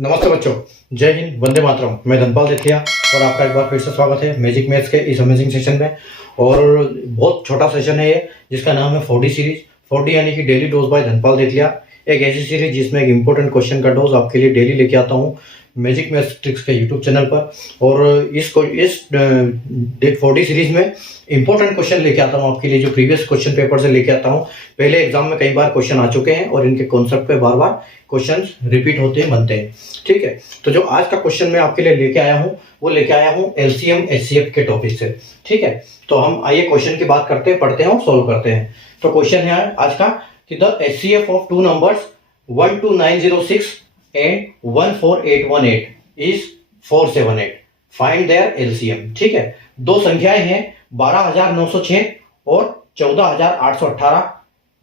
नमस्ते बच्चों, जय हिंद, वंदे मातरम। मैं धनपाल देथिया और आपका एक बार फिर से स्वागत है मैजिक मैथ्स के इस अमेजिंग सेशन में। और बहुत छोटा सेशन है ये, जिसका नाम है 4D सीरीज। 4D यानी कि डेली डोज बाय धनपाल देथिया। एक ऐसी सीरीज जिसमें एक इंपॉर्टेंट क्वेश्चन का डोज आपके लिए डेली लेके आता हूँ मैजिक मैथ्स ट्रिक्स के यूट्यूब चैनल पर। और इस 4D सीरीज में इंपॉर्टेंट क्वेश्चन लेके आता हूँ आपके लिए, जो प्रीवियस क्वेश्चन पेपर से लेके आता हूँ। पहले एग्जाम में कई बार क्वेश्चन आ चुके हैं और इनके कॉन्सेप्ट पे बार बार क्वेश्चंस रिपीट होते हैं, बनते हैं। ठीक है, तो जो आज का क्वेश्चन मैं आपके लिए लेके आया हूँ वो लेके आया हूँ एलसीएम एचसीएफ के टॉपिक से। ठीक है, तो हम आइए क्वेश्चन की बात करते हैं, पढ़ते हैं और सोल्व करते हैं। तो क्वेश्चन है आज का कि the HCF of two numbers 12906 and 14818 is 478। Find their LCM. ठीक है, दो संख्याएं हैं 12906 और 14818।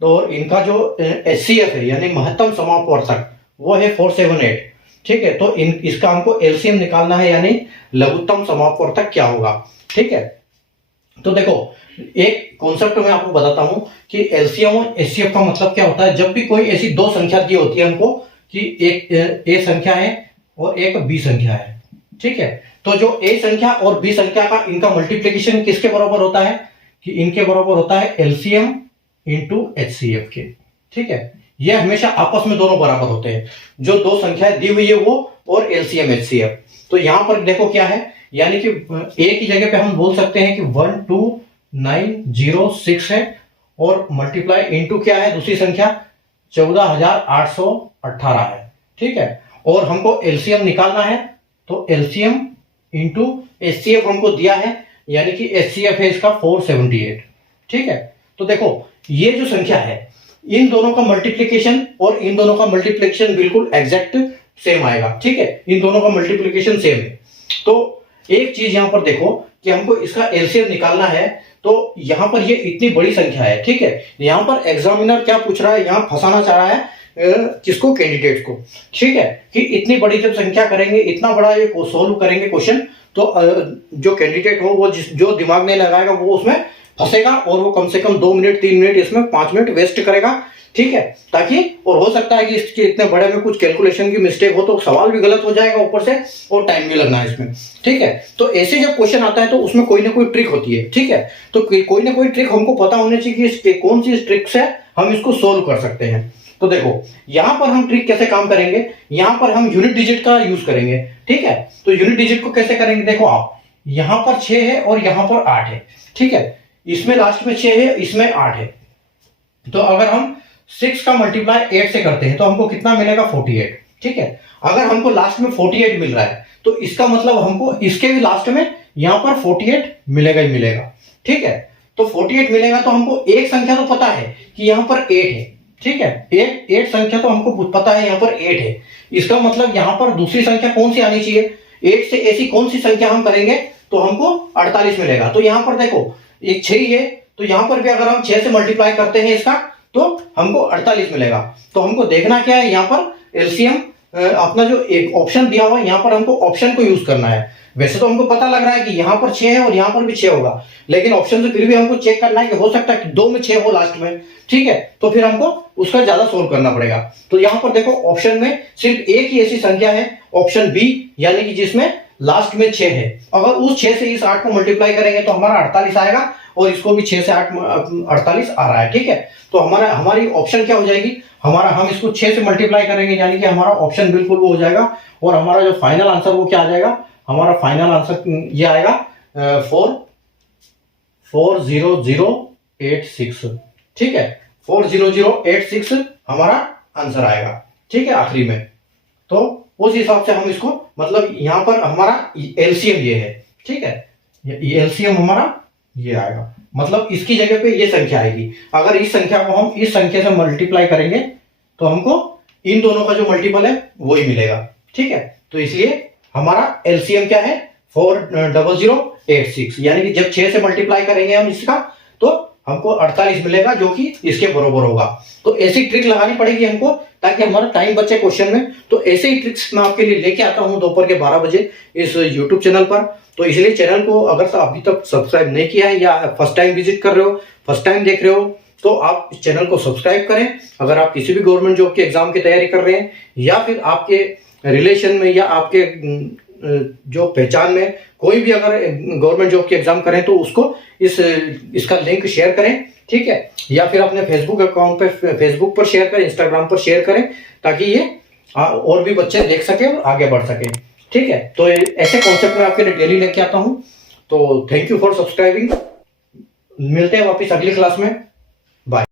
तो इनका जो एचसीएफ है यानी महत्तम समापवर्तक वो है 478। ठीक है, तो इसका हमको एलसीएम निकालना है यानी लघुत्तम समापवर्तक क्या होगा। ठीक है, तो देखो एक कॉन्सेप्ट मैं आपको बताता हूं कि एलसीएम और एचसीएफ का मतलब क्या होता है। जब भी कोई ऐसी दो संख्या दी होती है हमको कि एक ए संख्या है और एक बी संख्या है। ठीक है, तो जो ए संख्या और बी संख्या का इनका मल्टीप्लीकेशन किसके बराबर होता है कि इनके बराबर होता है एलसीएम इंटू एचसीएफ के। ठीक है, ये हमेशा आपस में दोनों बराबर होते हैं, जो दो संख्याएं दी हुई है वो और एलसीएम एचसीएफ। तो यहां पर देखो क्या है, यानी कि ए की जगह पे हम बोल सकते हैं कि 12906 है और मल्टीप्लाई इनटू क्या है दूसरी संख्या 14818 है। ठीक है, और हमको एलसीएम निकालना है तो एलसीएम इंटू एचसीएफ हमको दिया है यानी कि एचसीएफ है इसका 478। ठीक है, तो देखो ये जो संख्या है इन दोनों का मल्टीप्लिकेशन और इन दोनों का मल्टीप्लिकेशन बिल्कुल एग्जैक्ट सेम आएगा। ठीक है, इन दोनों का मल्टीप्लिकेशन सेम है। तो एक चीज यहां पर देखो कि हमको इसका एलसीएम निकालना है, तो यहां पर ये इतनी बड़ी संख्या है। ठीक है, यहां पर एग्जामिनर क्या पूछ रहा है, यहां फंसाना चाह रहा है किसको, कैंडिडेट को। ठीक है, कि इतनी बड़ी जब संख्या करेंगे, इतना बड़ा ये सोल्व करेंगे क्वेश्चन, तो जो कैंडिडेट हो वो जो दिमाग नहीं लगाएगा वो उसमें फंसेगा और वो कम से कम 2 मिनट 3 मिनट इसमें 5 मिनट वेस्ट करेगा। ठीक है, ताकि और हो सकता है कि इसके इतने बड़े में कुछ कैलकुलेशन की मिस्टेक हो तो सवाल भी गलत हो जाएगा ऊपर से और टाइम भी लगना है इसमें। ठीक है, तो ऐसे जब क्वेश्चन आता है तो उसमें कोई ना कोई ट्रिक होती है। ठीक है, तो कोई ना कोई ट्रिक हमको पता होनी चाहिए कि कौन सी ट्रिक से हम इसको सोल्व कर सकते हैं। तो देखो यहां पर हम ट्रिक कैसे काम करेंगे, यहां पर हम यूनिट डिजिट का यूज करेंगे। ठीक है, तो यूनिट डिजिट को कैसे करेंगे, देखो आप यहां पर 6 है और यहां पर 8 है। ठीक है, इसमें लास्ट में 6 है, इसमें 8 है। तो अगर हम 6 का मल्टीप्लाई 8 से करते हैं तो हमको कितना मिलेगा, 48। ठीक है, अगर हमको लास्ट में 48 मिल रहा है तो इसका मतलब हमको इसके भी लास्ट में यहां पर 48 मिलेगा ही मिलेगा। ठीक है, तो 48 मिलेगा तो हमको एक संख्या तो पता है कि यहां पर 8 है। ठीक है, 8 संख्या तो हमको पता है यहां पर 8 है। इसका मतलब यहां पर दूसरी संख्या कौन सी आनी चाहिए, 8 से ऐसी कौन सी संख्या हम करेंगे तो हमको 48 मिलेगा। तो यहां पर देखो एक 6 ही है, तो यहां पर भी अगर हम 6 से मल्टीप्लाई करते हैं इसका तो हमको 48 मिलेगा। तो हमको देखना क्या है, यहां पर एलसीएम अपना जो एक ऑप्शन दिया हुआ है यहां पर हमको ऑप्शन को यूज करना है। वैसे तो हमको पता लग रहा है कि यहां पर 6 है और यहां पर भी 6 होगा, लेकिन ऑप्शन से फिर भी हमको चेक करना है कि हो सकता है कि 2 में 6 हो लास्ट में। ठीक है, तो फिर हमको उसका ज्यादा सोल्व करना पड़ेगा। तो यहां पर देखो ऑप्शन में सिर्फ एक ही ऐसी संख्या है, ऑप्शन बी, यानी कि जिसमें लास्ट में 6 है। अगर उस 6 से इस 8 को मल्टीप्लाई करेंगे तो हमारा 48 आएगा और इसको भी 6 से 8 48 आ रहा है। ठीक है, तो हमारी ऑप्शन क्या हो जाएगी, हम इसको 6 से मल्टीप्लाई करेंगे यानी कि हमारा ऑप्शन बिल्कुल वो हो जाएगा और हमारा जो फाइनल आंसर वो क्या आ जाएगा, हमारा फाइनल आंसर ये आएगा 40086। ठीक है, 40086 हमारा आंसर आएगा। ठीक है, आखिरी में। तो उस हिसाब से हम इसको मतलब यहां पर हमारा एलसीएम ये है। ठीक है, ये एलसीएम हमारा ये आएगा, मतलब इसकी जगह पे ये संख्या आएगी। अगर इस संख्या को हम इस संख्या से मल्टीप्लाई करेंगे तो हमको इन दोनों का जो मल्टीपल है वो ही मिलेगा। ठीक है, तो इसलिए हमारा एलसीएम क्या है, 40086, यानी कि जब 6 से मल्टीप्लाई करेंगे हम इसका तो हमको 48 मिलेगा जो कि इसके बराबर होगा। तो ऐसी ट्रिक लगानी पड़ेगी हमको ताकि हमारा टाइम बचे क्वेश्चन में। तो ऐसे ही ट्रिक्स मैं आपके लिए लेके आता हूं दोपहर के 12 बजे इस यूट्यूब चैनल पर। तो इसलिए चैनल को अगर अभी तक सब्सक्राइब नहीं किया है या फर्स्ट टाइम विजिट कर रहे हो, फर्स्ट टाइम देख रहे हो, तो आप इस चैनल को सब्सक्राइब करें। अगर आप किसी भी गवर्नमेंट जॉब के एग्जाम की तैयारी कर रहे हैं या फिर आपके रिलेशन में या आपके जो पहचान में कोई भी अगर गवर्नमेंट जॉब की एग्जाम करें तो उसको इसका लिंक शेयर करें, ठीक है, या फिर अपने फेसबुक अकाउंट पे फेसबुक पर शेयर करें, इंस्टाग्राम पर शेयर करें, ताकि ये और भी बच्चे देख सके और आगे बढ़ सके, ठीक है। तो ऐसे कॉन्सेप्ट में आपके लिए डेली लेके आता हूं। तो थैंक यू फॉर सब्सक्राइबिंग। मिलते हैं वापस अगली क्लास में। बाय।